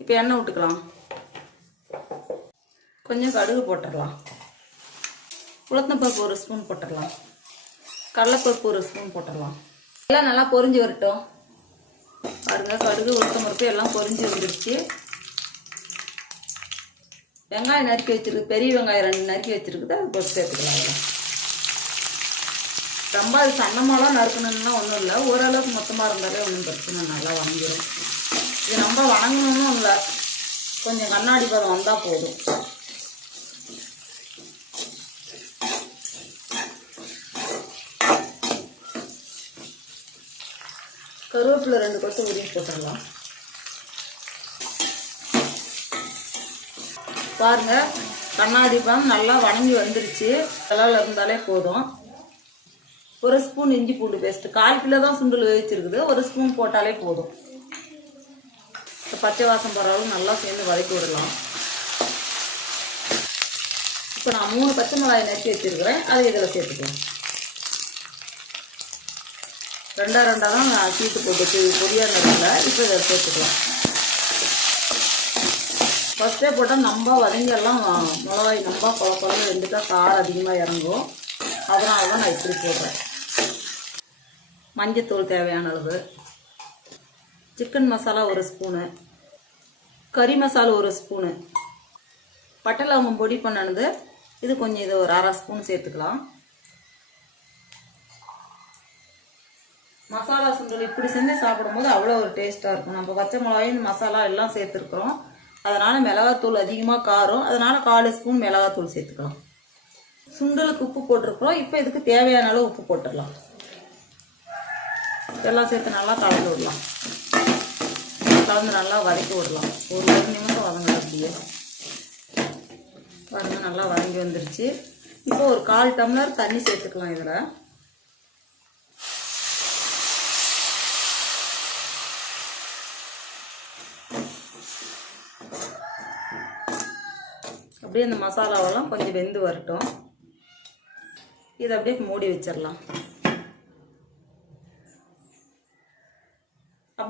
இப்போ எண்ணெய் விட்டுக்கலாம் கொஞ்சம் கடுகு போட்டுடலாம். உளுத்தம்பருப்பு ஒரு ஸ்பூன் போட்டுடலாம். கடலைப்பருப்பு ஒரு ஸ்பூன் போட்டுடலாம். எல்லாம் நல்லா பொரிஞ்சு வரட்டும். பாருங்க கடுகு உளுத்தம்பருப்பு எல்லாம் பொரிஞ்சு வந்துடுச்சு வெங்காயம் நறுக்கி வச்சிருக்கு பெரிய வெங்காயம் ரெண்டு நறுக்கி வச்சிருக்குது அது பொறுத்து சேர்த்துக்கலாம் ரொம்ப அது சன்னமாலாம் நறுக்கணும்னா ஒன்றும் இல்லை. ஓரளவுக்கு மொத்தமாக இருந்தாலே ஒன்றும் பிரச்சனை நல்லா வாங்கிடும் இது ரொம்ப வணங்கணும்னு இல்லை. கொஞ்சம் கண்ணாடி பதம் வந்தால் போதும். கருவேப்பிலை ரெண்டு கொத்து உருவி போட்டுடலாம். பாருங்க கண்ணாடி பழம் நல்லா வணங்கி வந்துருச்சு. கலரில் இருந்தாலே போதும். ஒரு ஸ்பூன் இஞ்சி பூண்டு பேஸ்ட்டு கால் கிலோ தான் சுண்டல் வேவிச்சிருக்குது. ஒரு ஸ்பூன் போட்டாலே போதும். பச்சை வாசம் போகிற அளவு நல்லா சேர்ந்து வதக்கி விடலாம். இப்போ நான் மூணு பச்சை மிளகாய் நறுக்கி வச்சுருக்கிறேன். அதை இதில் சேர்த்துக்குவேன் ரெண்டா ரெண்டாக தான் நான் சீட்டு போட்டு பொடியாக நடக்கல இப்போ இதை சேர்த்துக்கலாம். ஃபஸ்ட்டே போட்டால் நம்ம வதங்கெல்லாம் மிளகாய் நம்ம பல பழம் வெந்துட்டா காரம் அதிகமாக இறங்கும். அதனால தான் நான் இப்படி போடுறேன். மஞ்சத்தூள் தேவையான அளவு. சிக்கன் மசாலா ஒரு ஸ்பூனு கறி மசாலா ஒரு ஸ்பூனு பட்டை லவங்கம் பொடி பண்ணனது இது கொஞ்சம் இது ஒரு அரை ஸ்பூன் சேர்த்துக்கலாம். மசாலா சுண்டல் இப்படி செஞ்சு சாப்பிடும்போது அவ்வளோ ஒரு டேஸ்ட்டாக இருக்கும். நம்ம பச்சை மிளகாயும் மசாலா எல்லாம் சேர்த்துருக்குறோம். அதனால் மிளகாத்தூள் அதிகமாக காரம் அதனால் காலு ஸ்பூன் மிளகாத்தூள் சேர்த்துக்கலாம். சுண்டலுக்கு உப்பு போட்டிருக்குறோம். இப்போ இதுக்கு தேவையான அளவு உப்பு போட்டுடலாம். எல்லாம் சேர்த்து நல்லா கலந்து விடலாம். கலந்து நல்லா வதக்கி விடலாம். ஒரு ஒரு நிமிஷம் வதங்கலாம் அப்படியே. பாருங்க நல்லா வதங்கி வந்துருச்சு. இப்போ ஒரு கால் டம்ளர் தண்ணி சேர்த்துக்கலாம் இதில். அப்படியே இந்த மசாலாவெல்லாம் கொஞ்சம் வெந்து வரட்டும். இதை அப்படியே மூடி வச்சிடலாம்.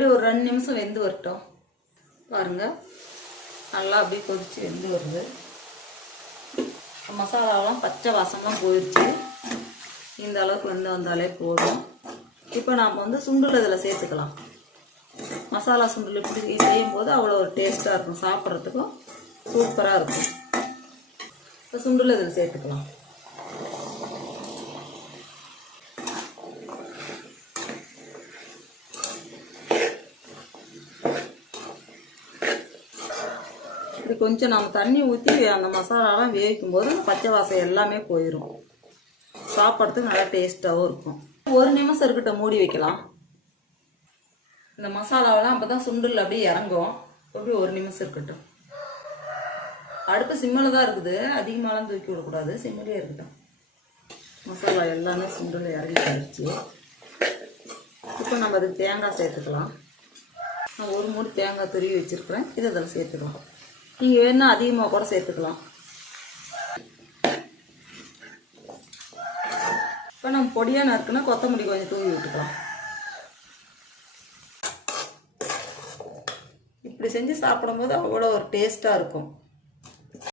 அப்படியே ஒரு ரெண்டு நிமிஷம் வெந்து வரட்டும். பாருங்க. நல்லா அப்படியே கொதிச்சு வெந்து வருது. மசாலாவெலாம் பச்சை வாசம்லாம் போயிடுச்சு இந்த அளவுக்கு வெந்து வந்தாலே போதும். இப்போ நாம் வந்து சுண்டல் இதில் சேர்த்துக்கலாம். மசாலா சுண்டல் இப்படி செய்யும் போது அவ்வளோ ஒரு டேஸ்ட்டாக இருக்கும். சாப்பிட்றதுக்கும் சூப்பராக இருக்கும். இப்போ சுண்டல் இதில் சேர்த்துக்கலாம். இப்படி கொஞ்சம் நம்ம தண்ணி ஊற்றி அந்த மசாலாலாம் வேவிக்கும் போது அந்த பச்சை வாசம் எல்லாமே போயிடும் சாப்பிட்றதுக்கு நல்லா டேஸ்ட்டாகவும் இருக்கும். ஒரு நிமிஷம் இருக்கட்டும் மூடி வைக்கலாம். இந்த மசாலாவெல்லாம் அப்போ தான் சுண்டல் அப்படியே இறங்கும். அப்படி ஒரு நிமிஷம் இருக்கட்டும். அடுப்பு சிம்மில் தான் இருக்குது. அதிகமாகலாம் தூக்கி விடக்கூடாது. சிம்மிலே இருக்கட்டும். மசாலா எல்லாமே சுண்டல் இறங்கி ஆயிடுச்சு இப்போ நம்ம அதுக்கு தேங்காய் சேர்த்துக்கலாம். நான் ஒரு மூடி தேங்காய் துருவி வச்சுருக்கிறேன். இதை அதில் சேர்த்துக்கலாம். நீங்கள் வேணா அதிகமாக கூட சேர்த்துக்கலாம். இப்போ நம்ம பொடியாக நறுக்குன்னா கொத்தமல்லி கொஞ்சம் தூவி விட்டுக்கலாம். இப்படி செஞ்சு சாப்பிடும்போது அவ்வளோ ஒரு டேஸ்ட்டாக இருக்கும்.